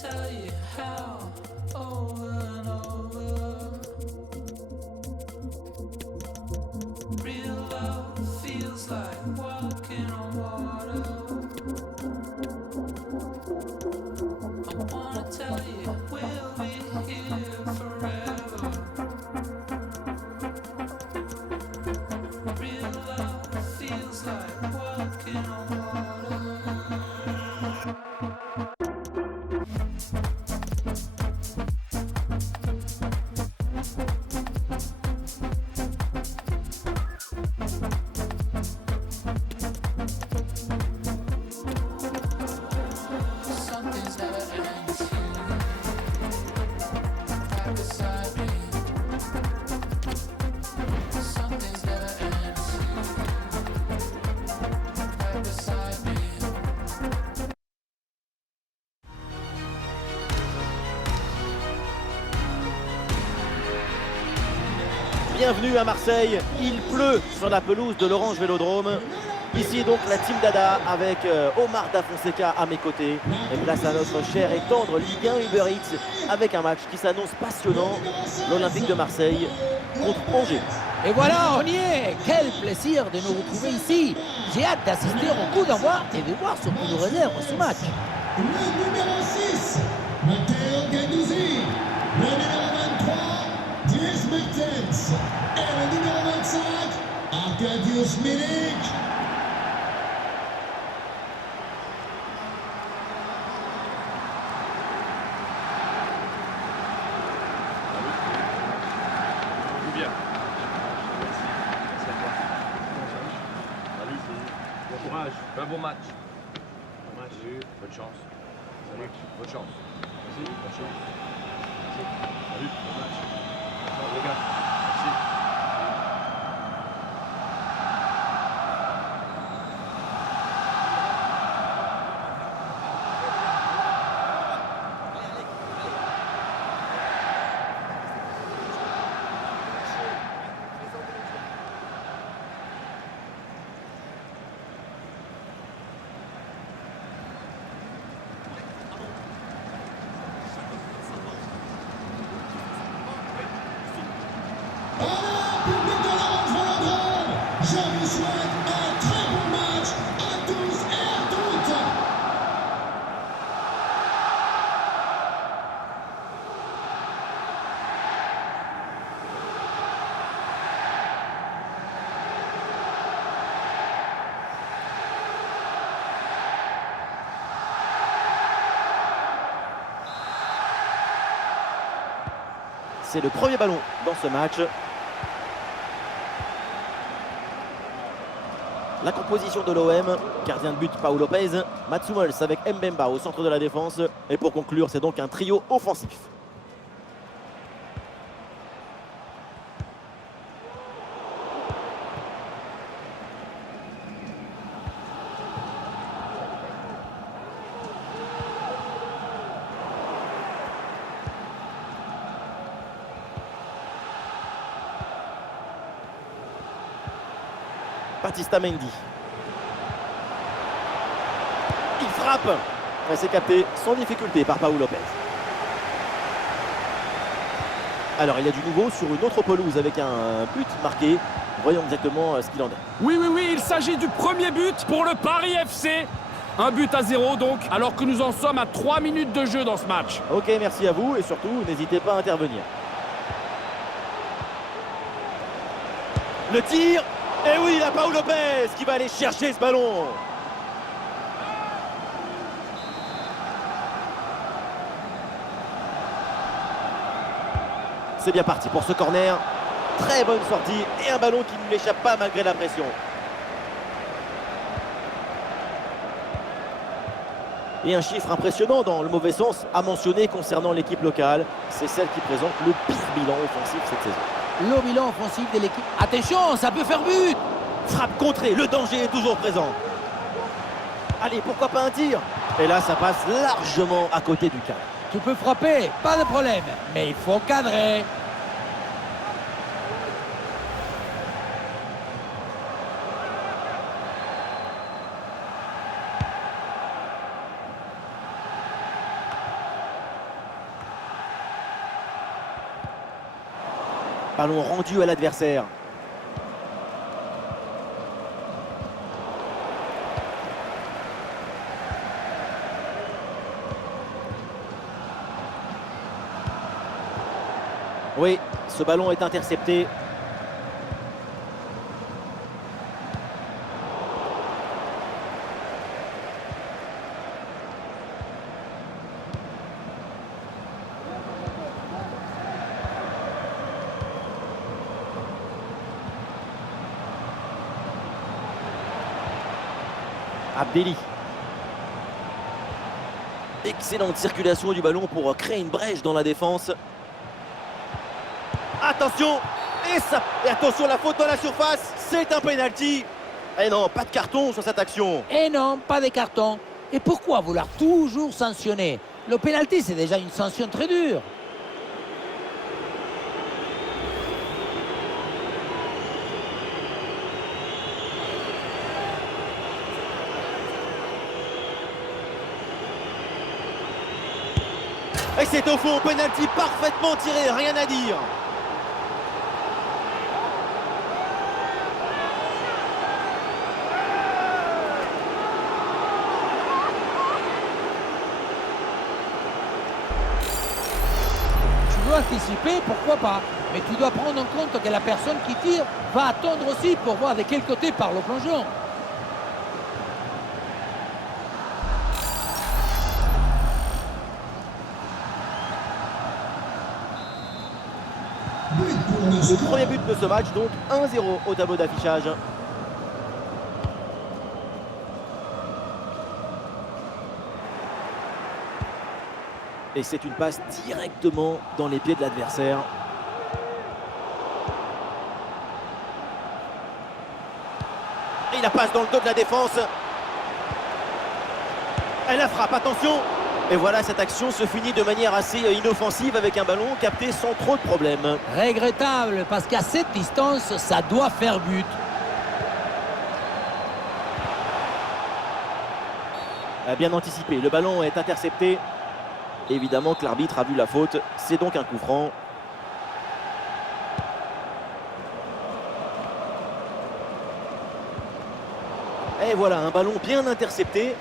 tell you how over and over. Real love feels like walking on water. I wanna tell you we'll be here forever. Real love feels like walking on water. Something's never ends here. Right beside me. Something's never ends here. Right beside me. Bienvenue à Marseille, il pleut sur la pelouse de l'Orange Vélodrome. Ici donc la Team Dada avec Omar Da Fonseca à mes côtés. Et place à notre cher et tendre Ligue 1 Uber Eats avec un match qui s'annonce passionnant. L'Olympique de Marseille contre Angers. Et voilà, on y est. Quel plaisir de nous retrouver ici. J'ai hâte d'assister au coup d'envoi et de voir ce qu'on nous réserve ce match. Le numéro 6, Matteo Guendouzi. Le numéro 23, Dries Mertens. Et le numéro 25, Arkadiusz Milik. Bien. Merci. Merci à toi. Salut. Bon courage. Un bon match. Bon match. Salut. Bonne chance. Salut. Bonne chance. Merci. Bonne chance. Merci. Salut. Bon match. Ciao les gars. Merci. Voilà, public de l'Orange Vélodrome. Je vous souhaite un très bon match à tous et à toutes. C'est le premier ballon dans ce match. La composition de l'OM, gardien de but Paul Lopez, Mats Hummels avec Mbemba au centre de la défense. Et pour conclure, c'est donc un trio offensif. Batista Mendy. Il frappe. Et c'est capté sans difficulté par Paul Lopez. Alors il y a du nouveau sur une autre pelouse avec un but marqué. Voyons exactement ce qu'il en est. Oui, il s'agit du premier but pour le Paris FC. Un but à 0 donc, alors que nous en sommes à 3 minutes de jeu dans ce match. Ok, merci à vous et surtout n'hésitez pas à intervenir. Le tir. Et oui, la Paul Lopez qui va aller chercher ce ballon. C'est bien parti pour ce corner. Très bonne sortie et un ballon qui ne l'échappe pas malgré la pression. Et un chiffre impressionnant dans le mauvais sens à mentionner concernant l'équipe locale. C'est celle qui présente le pire bilan offensif cette saison. Le bilan offensif de l'équipe. Attention, ça peut faire but. Frappe contrée, le danger est toujours présent. Allez, pourquoi pas un tir? Et là, ça passe largement à côté du cadre. Tu peux frapper, pas de problème. Mais il faut cadrer. Ballon rendu à l'adversaire. Oui, ce ballon est intercepté. Abdelli. Excellente circulation du ballon pour créer une brèche dans la défense. Attention, et attention, la faute dans la surface, c'est un penalty. Et non, pas de carton sur cette action. Et non, pas de carton. Et pourquoi vouloir toujours sanctionner? Le pénalty, c'est déjà une sanction très dure. Et c'est au fond, penalty parfaitement tiré, rien à dire. Tu veux anticiper, pourquoi pas? Mais tu dois prendre en compte que la personne qui tire va attendre aussi pour voir de quel côté part le plongeon. Le premier but de ce match, donc 1-0 au tableau d'affichage. Et c'est une passe directement dans les pieds de l'adversaire. Et la passe dans le dos de la défense. Et la frappe, attention. Et voilà, cette action se finit de manière assez inoffensive avec un ballon capté sans trop de problèmes. Regrettable, parce qu'à cette distance, ça doit faire but. Bien anticipé, le ballon est intercepté. Évidemment que l'arbitre a vu la faute, c'est donc un coup franc. Et voilà, un ballon bien intercepté.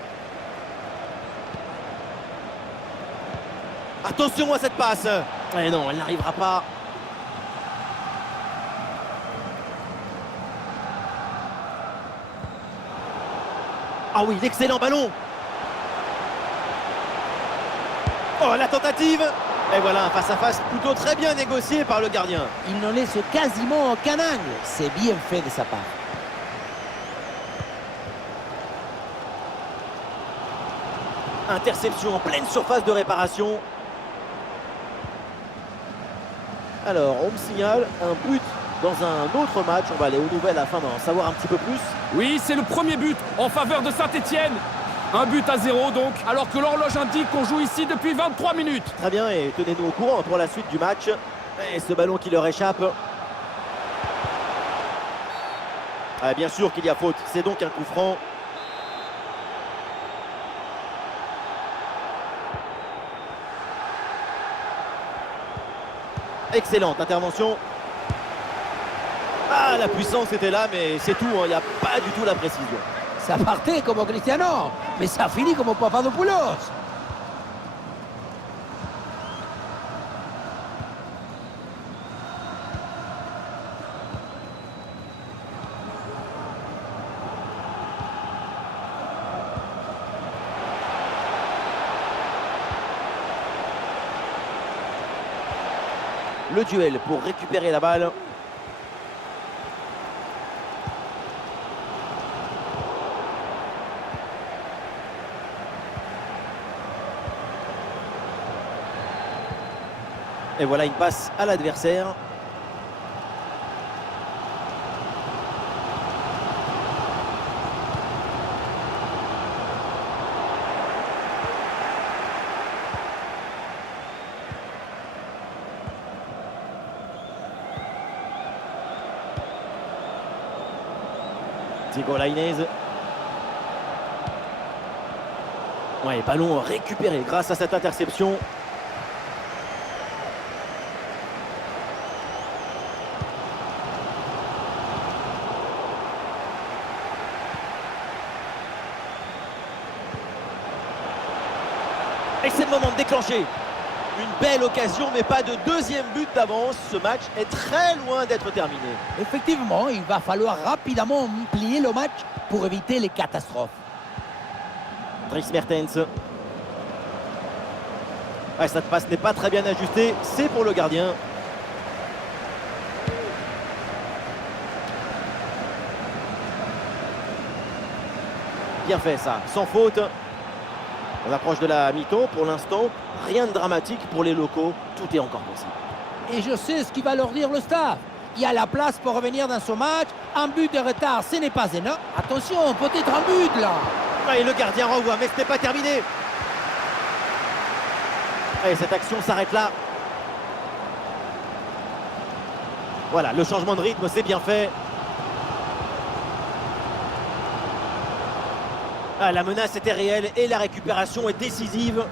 Attention à cette passe. Et non, elle n'arrivera pas. Ah oui, l'excellent ballon. Oh, la tentative. Et voilà, un face-à-face plutôt très bien négocié par le gardien. Il ne laisse quasiment aucun angle. C'est bien fait de sa part. Interception en pleine surface de réparation. Alors, on me signale un but dans un autre match. On va aller aux nouvelles afin d'en savoir un petit peu plus. Oui, c'est le premier but en faveur de Saint-Etienne. Un but à 0 donc, alors que l'horloge indique qu'on joue ici depuis 23 minutes. Très bien, et tenez-nous au courant pour la suite du match. Et ce ballon qui leur échappe. Ah, bien sûr qu'il y a faute, c'est donc un coup franc. Excellente intervention. Ah, la puissance était là, mais c'est tout, hein. Il n'y a pas du tout la précision. Ça partait comme Cristiano, mais ça finit comme Papadopoulos. Le duel pour récupérer la balle. Et voilà une passe à l'adversaire. Diego Lainez. Ouais, ballon récupéré grâce à cette interception. Et c'est le moment de déclencher. Une belle occasion, mais pas de deuxième but d'avance. Ce match est très loin d'être terminé. Effectivement, il va falloir rapidement plier le match pour éviter les catastrophes. Dries Mertens. Ouais, cette passe n'est pas très bien ajustée. C'est pour le gardien. Bien fait ça, sans faute. On approche de la mi-temps. Pour l'instant, rien de dramatique pour les locaux. Tout est encore possible. Et je sais ce qu'il va leur dire le staff. Il y a la place pour revenir dans ce match. Un but de retard, ce n'est pas énorme. Attention, peut-être un but là. Et le gardien renvoie, mais ce n'est pas terminé. Et cette action s'arrête là. Voilà, le changement de rythme, c'est bien fait. Ah, la menace était réelle et la récupération est décisive.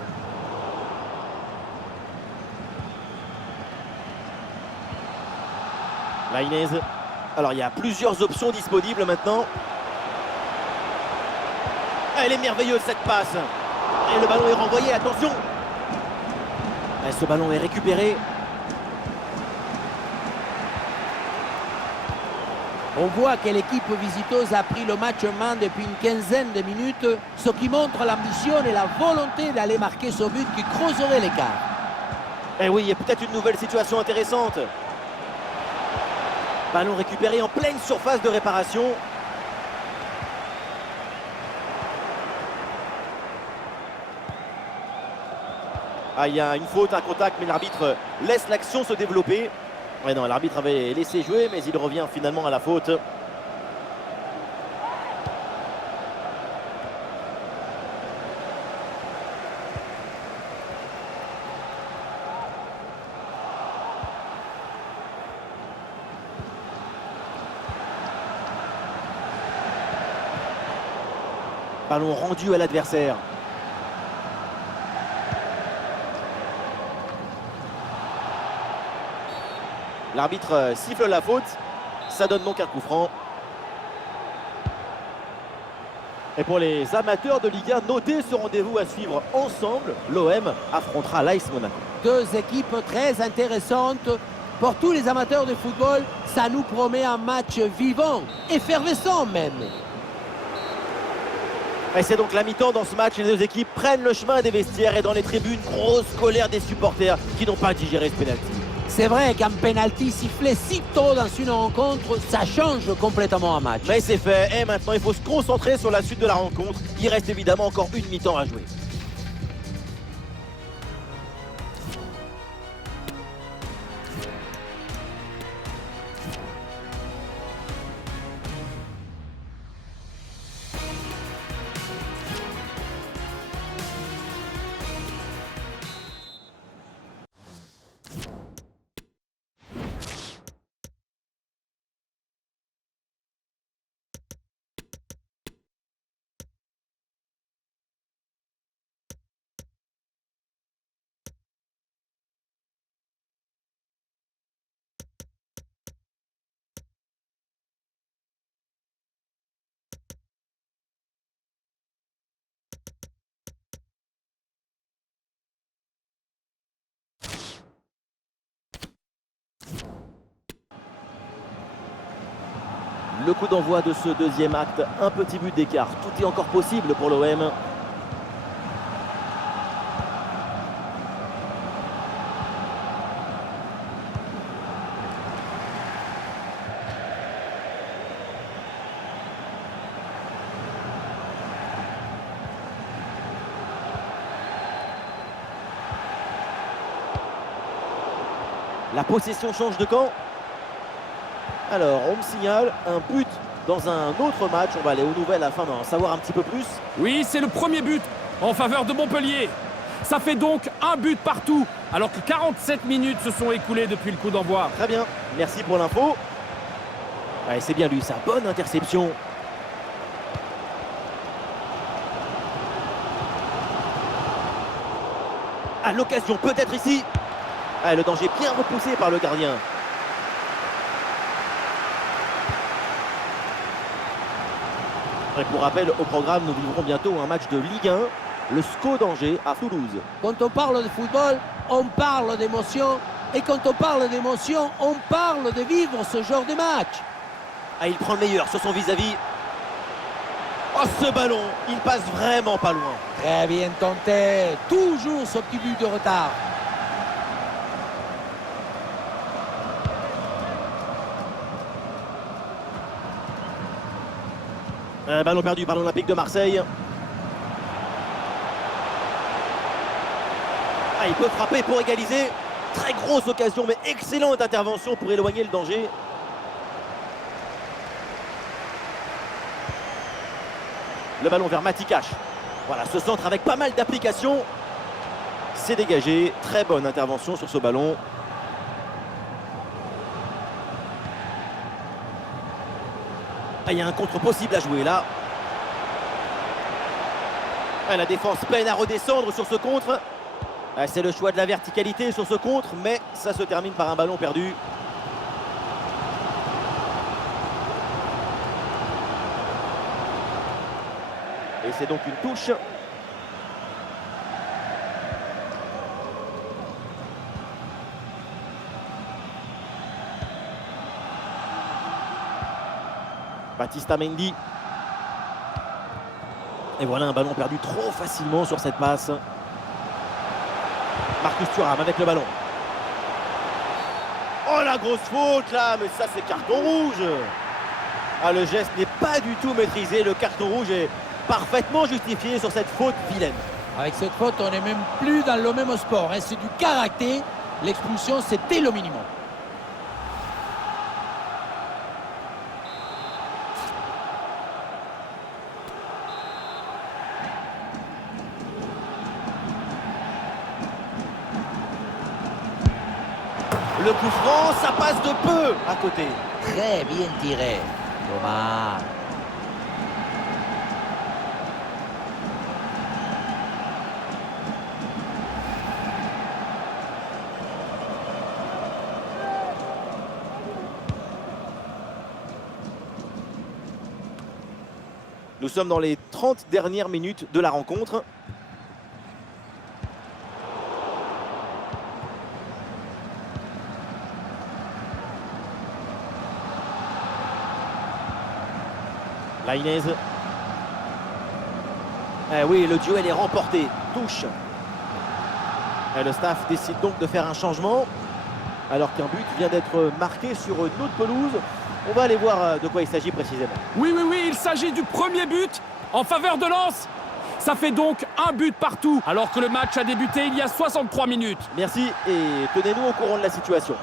Lainez. Alors, il y a plusieurs options disponibles maintenant. Elle est merveilleuse cette passe. Et le ballon est renvoyé, attention. Et ce ballon est récupéré. On voit que l'équipe visiteuse a pris le match en main depuis une quinzaine de minutes, ce qui montre l'ambition et la volonté d'aller marquer ce but qui creuserait l'écart. Et oui, il y a peut-être une nouvelle situation intéressante. Ballon récupéré en pleine surface de réparation. Ah, il y a une faute, un contact, mais l'arbitre laisse l'action se développer. Ouais, non, l'arbitre avait laissé jouer, mais il revient finalement à la faute. Ballon rendu à l'adversaire. L'arbitre siffle la faute. Ça donne donc un coup franc. Et pour les amateurs de Ligue 1, notez ce rendez-vous à suivre ensemble. L'OM affrontera l'AS Monaco. Deux équipes très intéressantes. Pour tous les amateurs de football, ça nous promet un match vivant, effervescent même. Et c'est donc la mi-temps dans ce match. Les deux équipes prennent le chemin des vestiaires et dans les tribunes, grosse colère des supporters qui n'ont pas digéré ce pénalty. C'est vrai qu'un penalty sifflé si tôt dans une rencontre, ça change complètement un match. Mais c'est fait, et maintenant il faut se concentrer sur la suite de la rencontre. Il reste évidemment encore une mi-temps à jouer. Le coup d'envoi de ce deuxième acte, un petit but d'écart. Tout est encore possible pour l'OM. La possession change de camp. Alors, on me signale un but dans un autre match. On va aller aux nouvelles afin d'en savoir un petit peu plus. Oui, c'est le premier but en faveur de Montpellier. Ça fait donc un but partout, alors que 47 minutes se sont écoulées depuis le coup d'envoi. Très bien, merci pour l'info. Ouais, c'est bien lui, sa bonne interception. À l'occasion, peut-être ici. Ah, le danger bien repoussé par le gardien. Et pour rappel, au programme, nous vivrons bientôt un match de Ligue 1. le SCO d'Angers à Toulouse. Quand on parle de football, on parle d'émotion. Et quand on parle d'émotion, on parle de vivre ce genre de match. Ah, il prend le meilleur sur son vis-à-vis. Oh, ce ballon, il passe vraiment pas loin. Très bien tenté. Toujours ce petit but de retard. Un ballon perdu par l'Olympique de Marseille. Ah, il peut frapper pour égaliser. Très grosse occasion, mais excellente intervention pour éloigner le danger. Le ballon vers Matikash. Voilà, ce centre avec pas mal d'application. C'est dégagé. Très bonne intervention sur ce ballon. Ah, il y a un contre possible à jouer là. Ah, la défense peine à redescendre sur ce contre. Ah, c'est le choix de la verticalité sur ce contre, mais ça se termine par un ballon perdu. Et c'est donc une touche. Baptista Mendy. Et voilà un ballon perdu trop facilement sur cette passe. Marcus Thuram avec le ballon. Oh, la grosse faute là, mais ça c'est carton rouge. Ah, le geste n'est pas du tout maîtrisé. Le carton rouge est parfaitement justifié sur cette faute vilaine. Avec cette faute, on n'est même plus dans le même sport. Hein. C'est du karaté. L'expulsion, c'était le minimum. Le coup franc, ça passe de peu à côté. Très bien tiré. Dommage. Nous sommes dans les 30 dernières minutes de la rencontre. Lainez. Eh oui, le duel est remporté. Touche. Et le staff décide donc de faire un changement. Alors qu'un but vient d'être marqué sur une autre pelouse. On va aller voir de quoi il s'agit précisément. Oui, il s'agit du premier but en faveur de Lens. Ça fait donc un but partout, alors que le match a débuté il y a 63 minutes. Merci et tenez-nous au courant de la situation.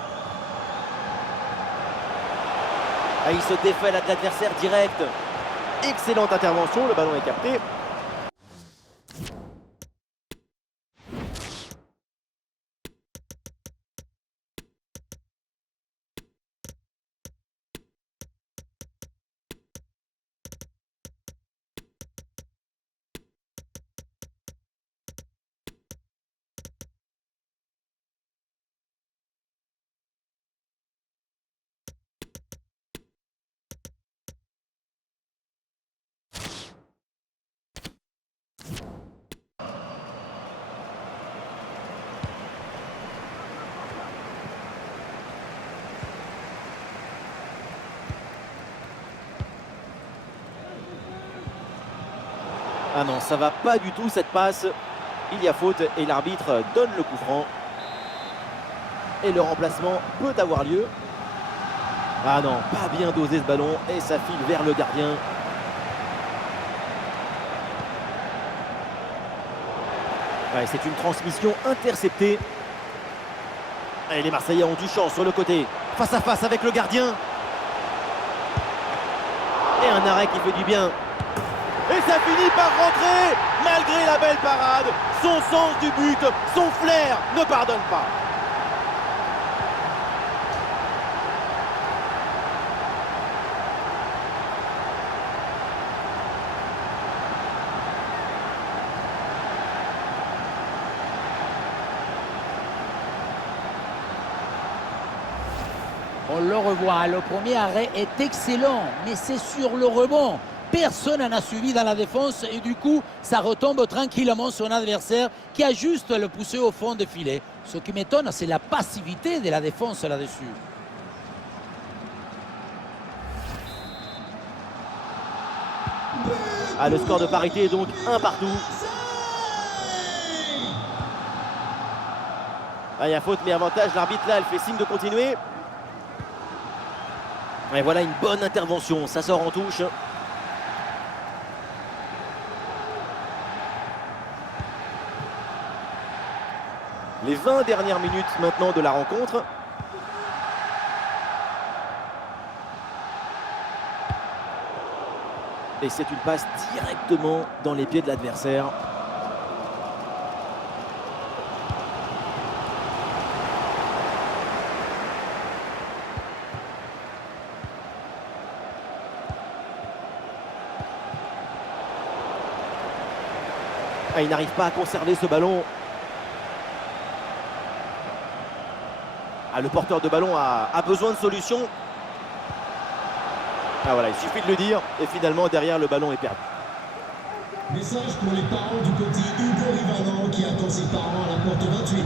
Ah, il se défait là de l'adversaire direct. Excellente intervention, le ballon est capté. Ah non, ça va pas du tout cette passe. Il y a faute et l'arbitre donne le coup franc. Et le remplacement peut avoir lieu. Ah non, pas bien dosé ce ballon et ça file vers le gardien. Ouais, c'est une transmission interceptée. Et les Marseillais ont du champ sur le côté. Face à face avec le gardien. Et un arrêt qui fait du bien. Et ça finit par rentrer. Malgré la belle parade, son sens du but, son flair ne pardonne pas. On le revoit, le premier arrêt est excellent, mais c'est sur le rebond. personne n'en a suivi dans la défense et du coup, ça retombe tranquillement sur son adversaire qui a juste le poussé au fond des filets. Ce qui m'étonne, c'est la passivité de la défense là-dessus. Ah, le score de parité est donc 1 partout. Ah, il y a faute mais avantage, l'arbitre là elle fait signe de continuer. Et voilà une bonne intervention, ça sort en touche. Les 20 dernières minutes maintenant de la rencontre. Et c'est une passe directement dans les pieds de l'adversaire. Ah, il n'arrive pas à conserver ce ballon. Ah, le porteur de ballon a besoin de solution. Ah voilà, il suffit de le dire. Et finalement, derrière, le ballon est perdu. Message pour les parents du petit Hugo Rivalan qui attend ses parents à la porte 28.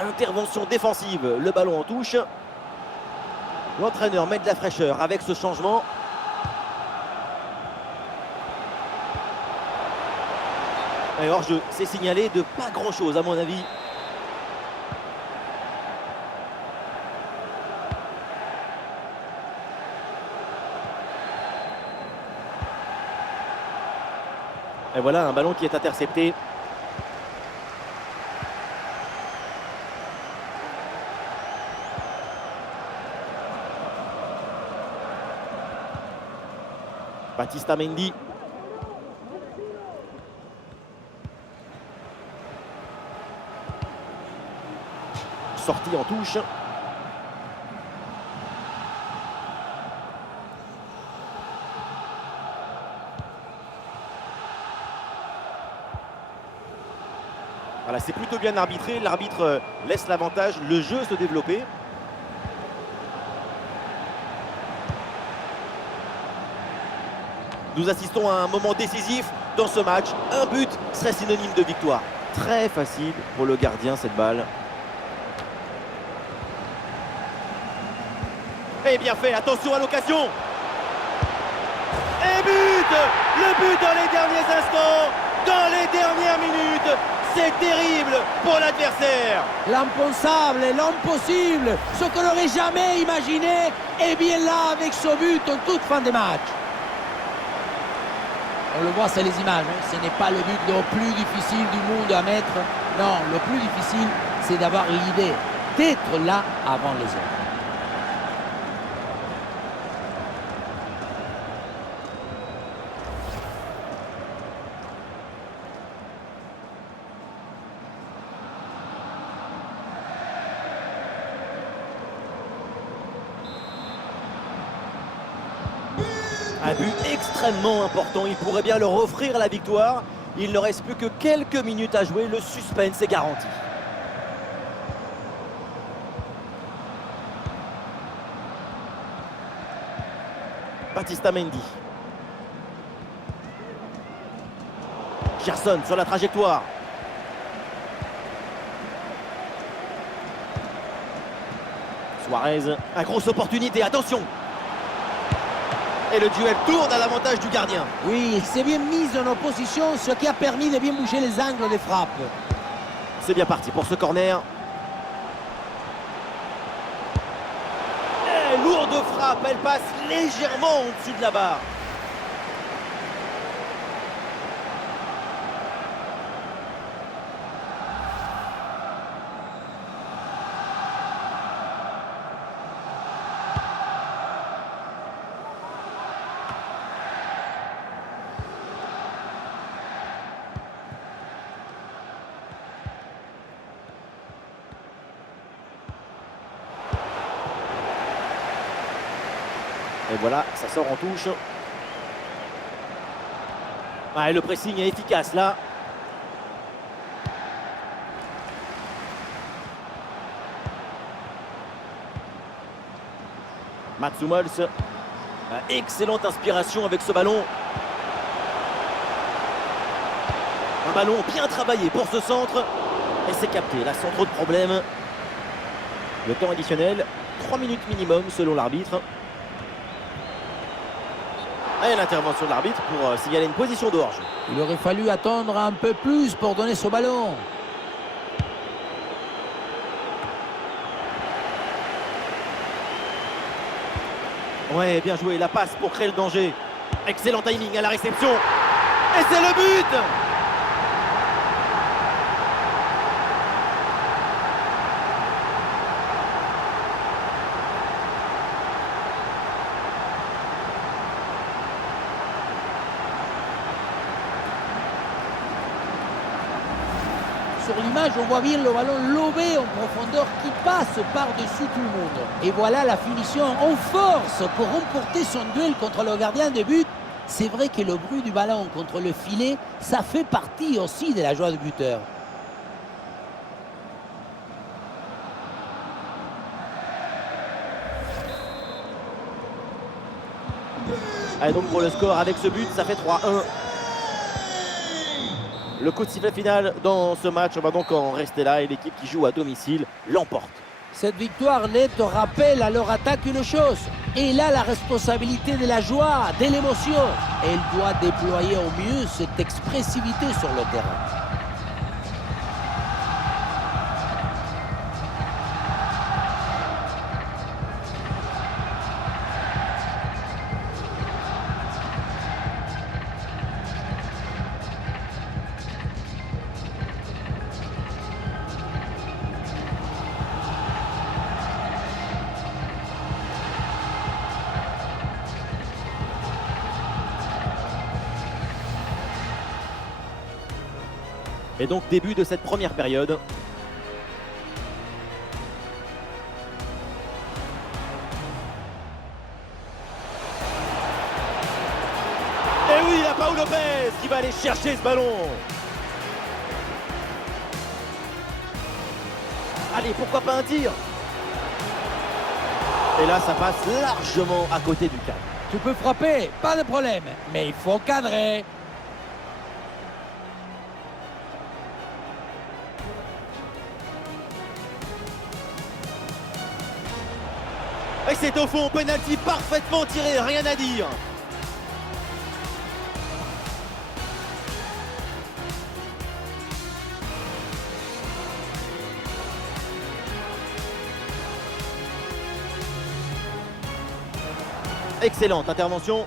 Intervention défensive, le ballon en touche. L'entraîneur met de la fraîcheur avec ce changement. Et hors-jeu, c'est signalé de pas grand-chose à mon avis. Et voilà un ballon qui est intercepté. Batista Mendy. Sortie en touche. Voilà, c'est plutôt bien arbitré. L'arbitre laisse l'avantage, le jeu se développer. Nous assistons à un moment décisif dans ce match. Un but serait synonyme de victoire. Très facile pour le gardien cette balle. Et bien fait, attention à l'occasion. Et but! Le but dans les derniers instants, dans les dernières minutes. C'est terrible pour l'adversaire. L'impensable, l'impossible, ce qu'on n'aurait jamais imaginé est bien là avec ce but en toute fin de match. On le voit, c'est les images, hein. Ce n'est pas le but le plus difficile du monde à mettre. Non, le plus difficile, c'est d'avoir l'idée d'être là avant les autres. Un but extrêmement important, il pourrait bien leur offrir la victoire. Il ne reste plus que quelques minutes à jouer, le suspense est garanti. Batista Mendy. Gerson sur la trajectoire. Suarez, une grosse opportunité, attention! Et le duel tourne à l'avantage du gardien. Oui, il s'est bien mis en opposition, ce qui a permis de bien bouger les angles des frappes. C'est bien parti pour ce corner. Et lourde frappe, elle passe légèrement au-dessus de la barre. Et voilà, ça sort en touche. Ah, et le pressing est efficace là. Mats Hummels, excellente inspiration avec ce ballon. Un ballon bien travaillé pour ce centre. Et c'est capté, là sans trop de problèmes. Le temps additionnel, 3 minutes minimum selon l'arbitre. Et l'intervention de l'arbitre pour signaler une position de hors-jeu. Il aurait fallu attendre un peu plus pour donner ce ballon. Ouais, bien joué, la passe pour créer le danger. Excellent timing à la réception. Et c'est le but! Sur l'image, on voit bien le ballon lobé en profondeur qui passe par-dessus tout le monde. Et voilà la finition en force pour remporter son duel contre le gardien de but. C'est vrai que le bruit du ballon contre le filet, ça fait partie aussi de la joie du buteur. Allez, donc pour le score, avec ce but, ça fait 3-1. Le coup de sifflet final dans ce match, on va donc en rester là et l'équipe qui joue à domicile l'emporte. Cette victoire nette rappelle à leur attaque une chose. Elle a la responsabilité de la joie, de l'émotion. Elle doit déployer au mieux cette expressivité sur le terrain. Et donc début de cette première période. Et oui, la Paul Lopez qui va aller chercher ce ballon. Allez, pourquoi pas un tir? Et là, ça passe largement à côté du cadre. Tu peux frapper, pas de problème, mais il faut cadrer. Et c'est au fond, penalty parfaitement tiré, rien à dire. Excellente intervention.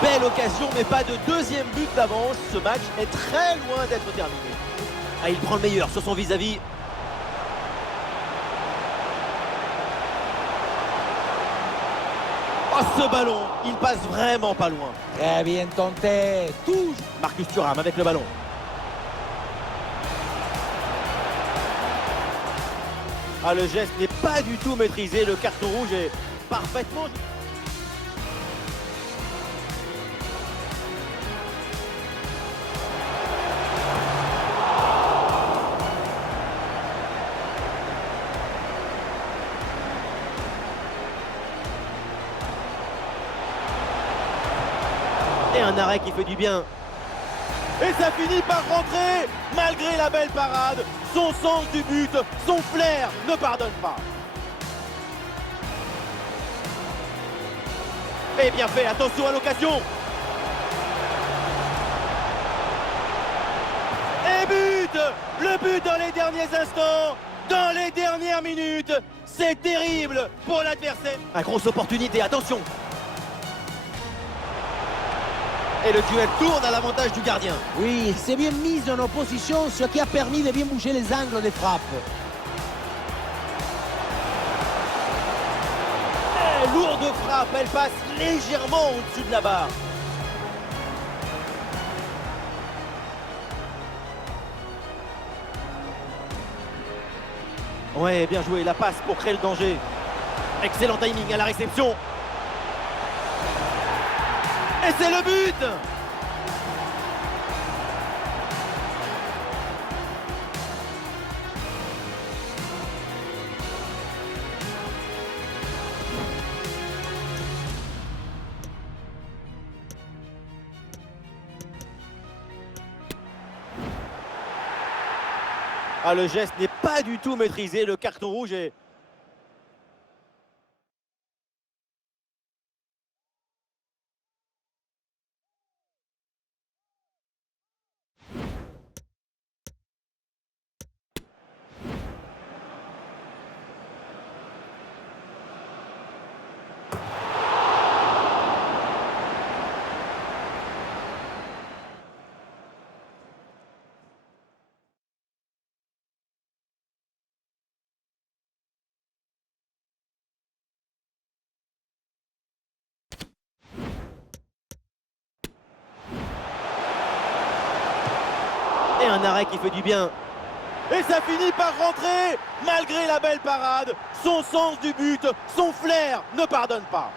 Belle occasion, mais pas de deuxième but d'avance. Ce match est très loin d'être terminé. Ah, il prend le meilleur sur son vis-à-vis. Oh, ce ballon, il passe vraiment pas loin. Très bien tenté. Touche. Marcus Thuram avec le ballon. Ah, le geste n'est pas du tout maîtrisé. Le carton rouge est parfaitement... Et un arrêt qui fait du bien. Et ça finit par rentrer, malgré la belle parade. Son sens du but, son flair ne pardonne pas. Et bien fait, attention à l'occasion. Et but! Le but dans les derniers instants, dans les dernières minutes. C'est terrible pour l'adversaire. Une grosse opportunité, attention. Et le duel tourne à l'avantage du gardien. Oui, c'est bien mis en opposition, ce qui a permis de bien bouger les angles des frappes. Et lourde frappe, elle passe légèrement au-dessus de la barre. Ouais, bien joué, la passe pour créer le danger. Excellent timing à la réception. Et c'est le but! Ah, le geste n'est pas du tout maîtrisé, le carton rouge est... Et un arrêt qui fait du bien. Et ça finit par rentrer, malgré la belle parade. Son sens du but, son flair ne pardonne pas.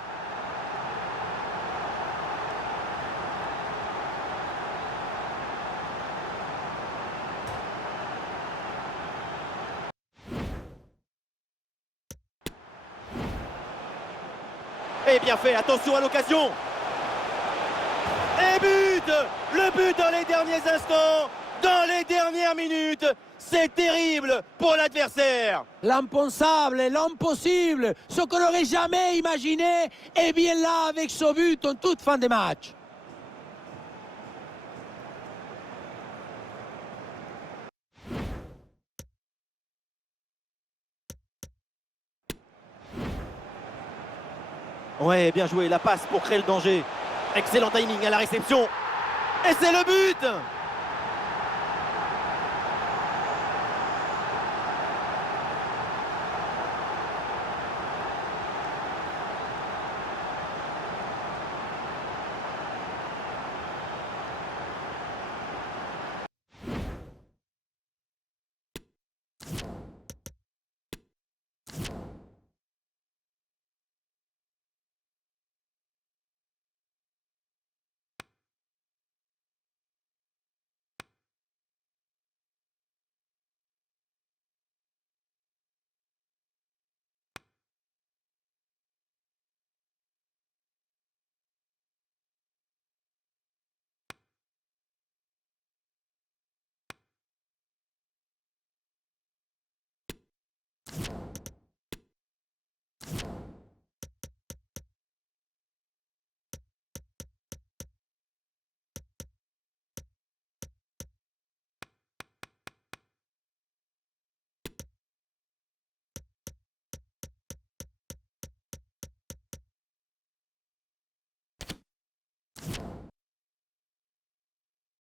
Et bien fait, attention à l'occasion. Et but! Le but dans les derniers instants, dans les dernières minutes. C'est terrible pour l'adversaire. L'impensable, l'impossible, ce qu'on n'aurait jamais imaginé, est bien là avec ce but en toute fin de match. Ouais, bien joué, la passe pour créer le danger. Excellent timing à la réception. Et c'est le but!